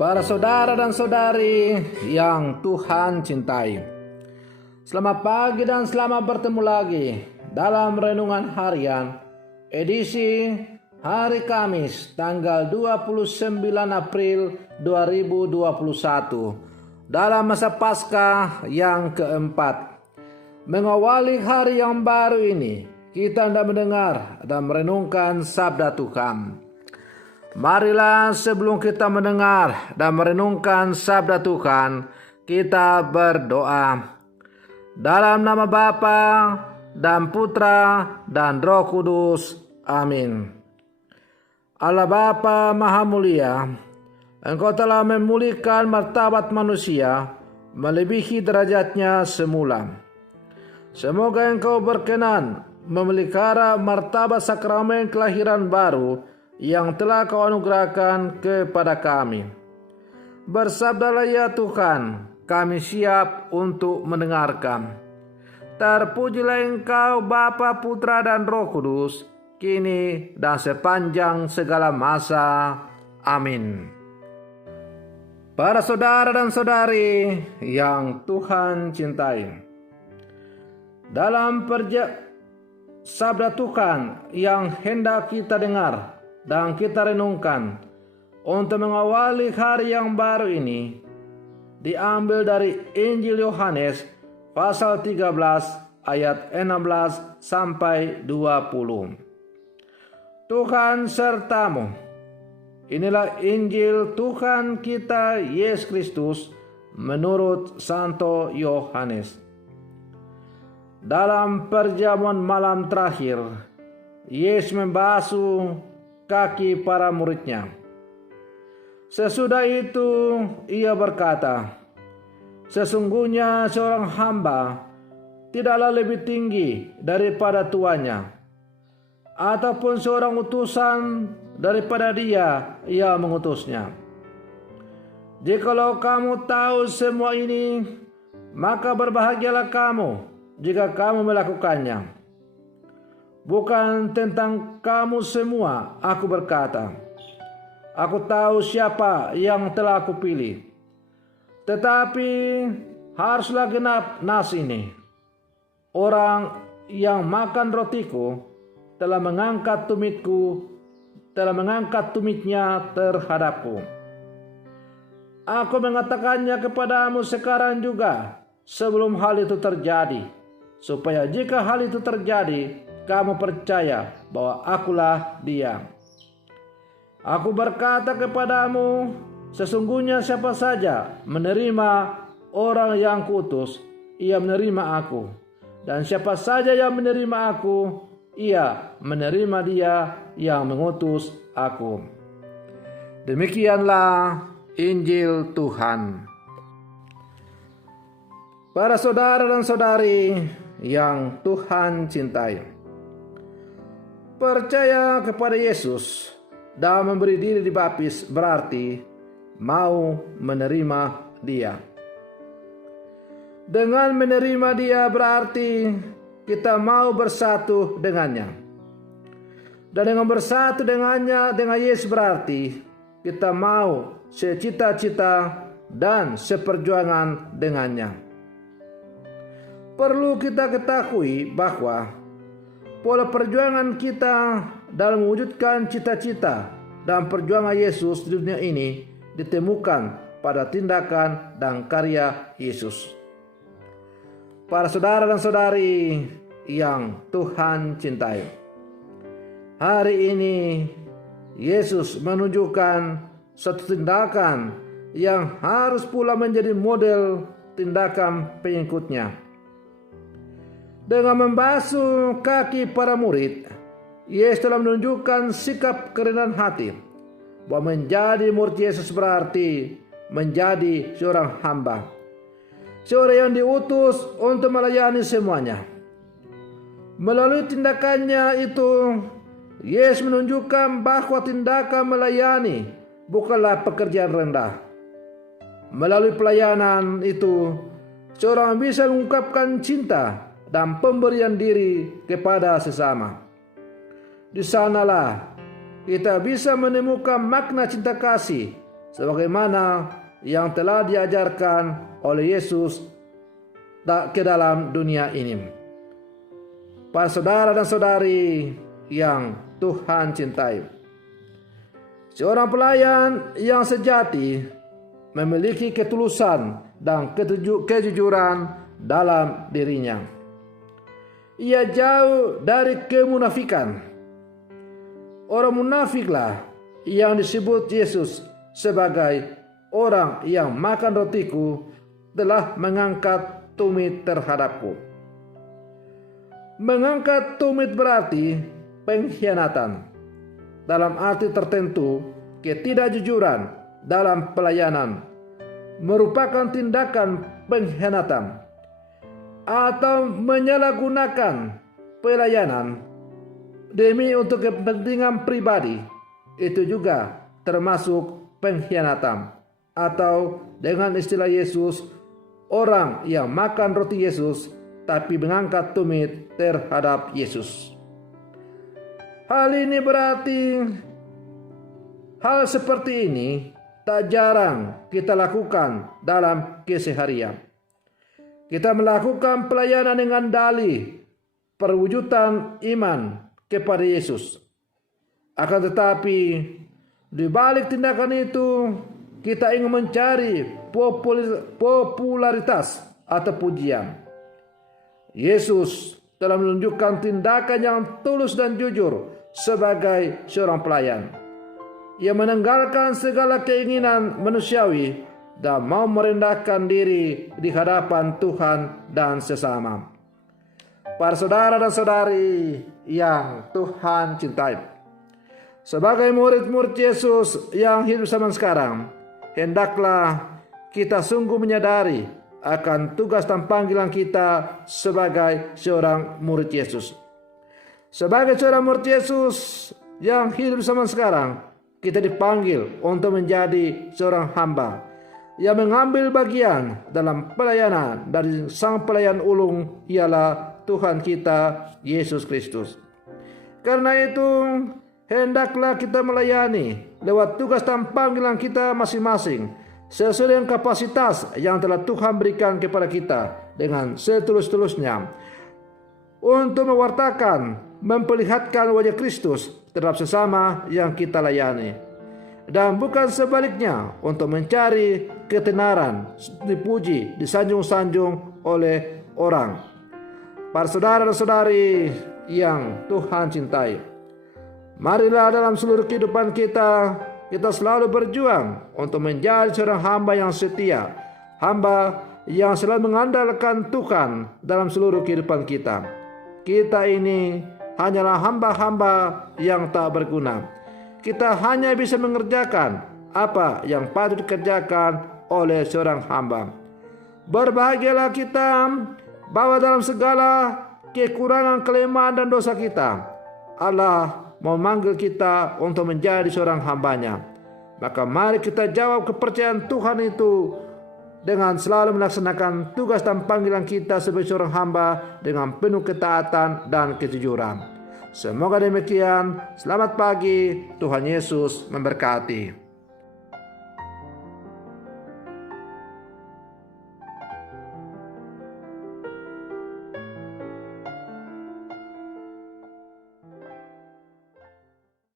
Para saudara dan saudari yang Tuhan cintai, selamat pagi dan selamat bertemu lagi dalam Renungan Harian edisi hari Kamis tanggal 29 April 2021 dalam masa Paskah yang keempat. Mengawali hari yang baru ini, kita hendak mendengar dan merenungkan sabda Tuhan. Marilah sebelum kita mendengar dan merenungkan sabda Tuhan, kita berdoa. Dalam nama Bapa dan Putra dan Roh Kudus. Amin. Allah Bapa Maha Mulia, Engkau telah memulihkan martabat manusia melebihi derajatnya semula. Semoga Engkau berkenan memelihara martabat sakramen kelahiran baru yang telah Kau anugerahkan kepada kami. Bersabdalah ya Tuhan, kami siap untuk mendengarkan. Terpujilah Engkau Bapa, Putra dan Roh Kudus, kini dan sepanjang segala masa. Amin. Para saudara dan saudari yang Tuhan cintai, dalam sabda Tuhan yang hendak kita dengar dan kita renungkan untuk mengawali hari yang baru ini diambil dari Injil Yohanes pasal 13 ayat 16 sampai 20. Tuhan sertamu. Inilah Injil Tuhan kita Yesus Kristus menurut Santo Yohanes. Dalam perjamuan malam terakhir, Yesus membasuh kaki para muridnya. Sesudah itu ia berkata, sesungguhnya seorang hamba tidaklah lebih tinggi daripada tuannya, ataupun seorang utusan daripada dia yang mengutusnya. Jikalau kamu tahu semua ini, maka berbahagialah kamu jika kamu melakukannya. Bukan tentang kamu semua aku berkata. Aku tahu siapa yang telah aku pilih. Tetapi haruslah genap nas ini. Orang yang makan rotiku telah mengangkat tumitnya terhadapku. Aku mengatakannya kepadamu sekarang juga, sebelum hal itu terjadi, supaya jika hal itu terjadi, kamu percaya bahwa akulah Dia. Aku berkata kepadamu, sesungguhnya siapa saja menerima orang yang kuutus, ia menerima aku. Dan siapa saja yang menerima aku, ia menerima Dia yang mengutus aku. Demikianlah Injil Tuhan. Para saudara dan saudari yang Tuhan cintai, percaya kepada Yesus dan memberi diri dibaptis berarti mau menerima Dia. Dengan menerima Dia berarti kita mau bersatu dengannya. Dan dengan bersatu dengannya, dengan Yesus berarti kita mau secita-cita dan seperjuangan dengannya. Perlu kita ketahui bahwa pola perjuangan kita dalam mewujudkan cita-cita dan perjuangan Yesus di dunia ini ditemukan pada tindakan dan karya Yesus. Para saudara dan saudari yang Tuhan cintai, hari ini Yesus menunjukkan satu tindakan yang harus pula menjadi model tindakan pengikutnya. Dengan membasuh kaki para murid, Yesus telah menunjukkan sikap kerendahan hati, bahwa menjadi murid Yesus berarti menjadi seorang hamba, seorang yang diutus untuk melayani semuanya. Melalui tindakannya itu, Yesus menunjukkan bahwa tindakan melayani bukanlah pekerjaan rendah. Melalui pelayanan itu, seorang bisa mengungkapkan cinta dan pemberian diri kepada sesama. Di sanalah kita bisa menemukan makna cinta kasih sebagaimana yang telah diajarkan oleh Yesus ke dalam dunia ini. Para saudara dan saudari yang Tuhan cintai, seorang pelayan yang sejati memiliki ketulusan dan kejujuran dalam dirinya. Ia jauh dari kemunafikan. Orang munafiklah yang disebut Yesus sebagai orang yang makan rotiku telah mengangkat tumit terhadapku. Mengangkat tumit berarti pengkhianatan. Dalam arti tertentu, ketidakjujuran dalam pelayanan merupakan tindakan pengkhianatan atau menyalahgunakan pelayanan demi untuk kepentingan pribadi. Itu juga termasuk pengkhianatan, atau dengan istilah Yesus, orang yang makan roti Yesus tapi mengangkat tumit terhadap Yesus. Hal ini berarti hal seperti ini tak jarang kita lakukan dalam keseharian. Kita melakukan pelayanan dengan dalih perwujudan iman kepada Yesus. Akan tetapi di balik tindakan itu kita ingin mencari popularitas atau pujian. Yesus telah menunjukkan tindakan yang tulus dan jujur sebagai seorang pelayan. Ia meninggalkan segala keinginan manusiawi dan mau merendahkan diri di hadapan Tuhan dan sesama. Para saudara dan saudari yang Tuhan cintai, sebagai murid-murid Yesus yang hidup zaman sekarang, hendaklah kita sungguh menyadari akan tugas dan panggilan kita sebagai seorang murid Yesus. Sebagai seorang murid Yesus yang hidup zaman sekarang, kita dipanggil untuk menjadi seorang hamba yang mengambil bagian dalam pelayanan dari sang pelayan ulung, ialah Tuhan kita Yesus Kristus. Karena itu, hendaklah kita melayani lewat tugas dan panggilan kita masing-masing sesuai dengan kapasitas yang telah Tuhan berikan kepada kita dengan setulus-tulusnya, untuk mewartakan, memperlihatkan wajah Kristus terhadap sesama yang kita layani, dan bukan sebaliknya untuk mencari ketenaran, dipuji, disanjung-sanjung oleh orang. Para saudara dan saudari yang Tuhan cintai, marilah dalam seluruh kehidupan kita selalu berjuang untuk menjadi seorang hamba yang setia, hamba yang selalu mengandalkan Tuhan dalam seluruh kehidupan kita. Kita ini hanyalah hamba-hamba yang tak berguna. Kita hanya bisa mengerjakan apa yang patut dikerjakan oleh seorang hamba. Berbahagialah kita bahwa dalam segala kekurangan, kelemahan dan dosa kita, Allah memanggil kita untuk menjadi seorang hambanya. Maka mari kita jawab kepercayaan Tuhan itu dengan selalu melaksanakan tugas dan panggilan kita sebagai seorang hamba dengan penuh ketaatan dan kejujuran. Semoga demikian. Selamat pagi. Tuhan Yesus memberkati.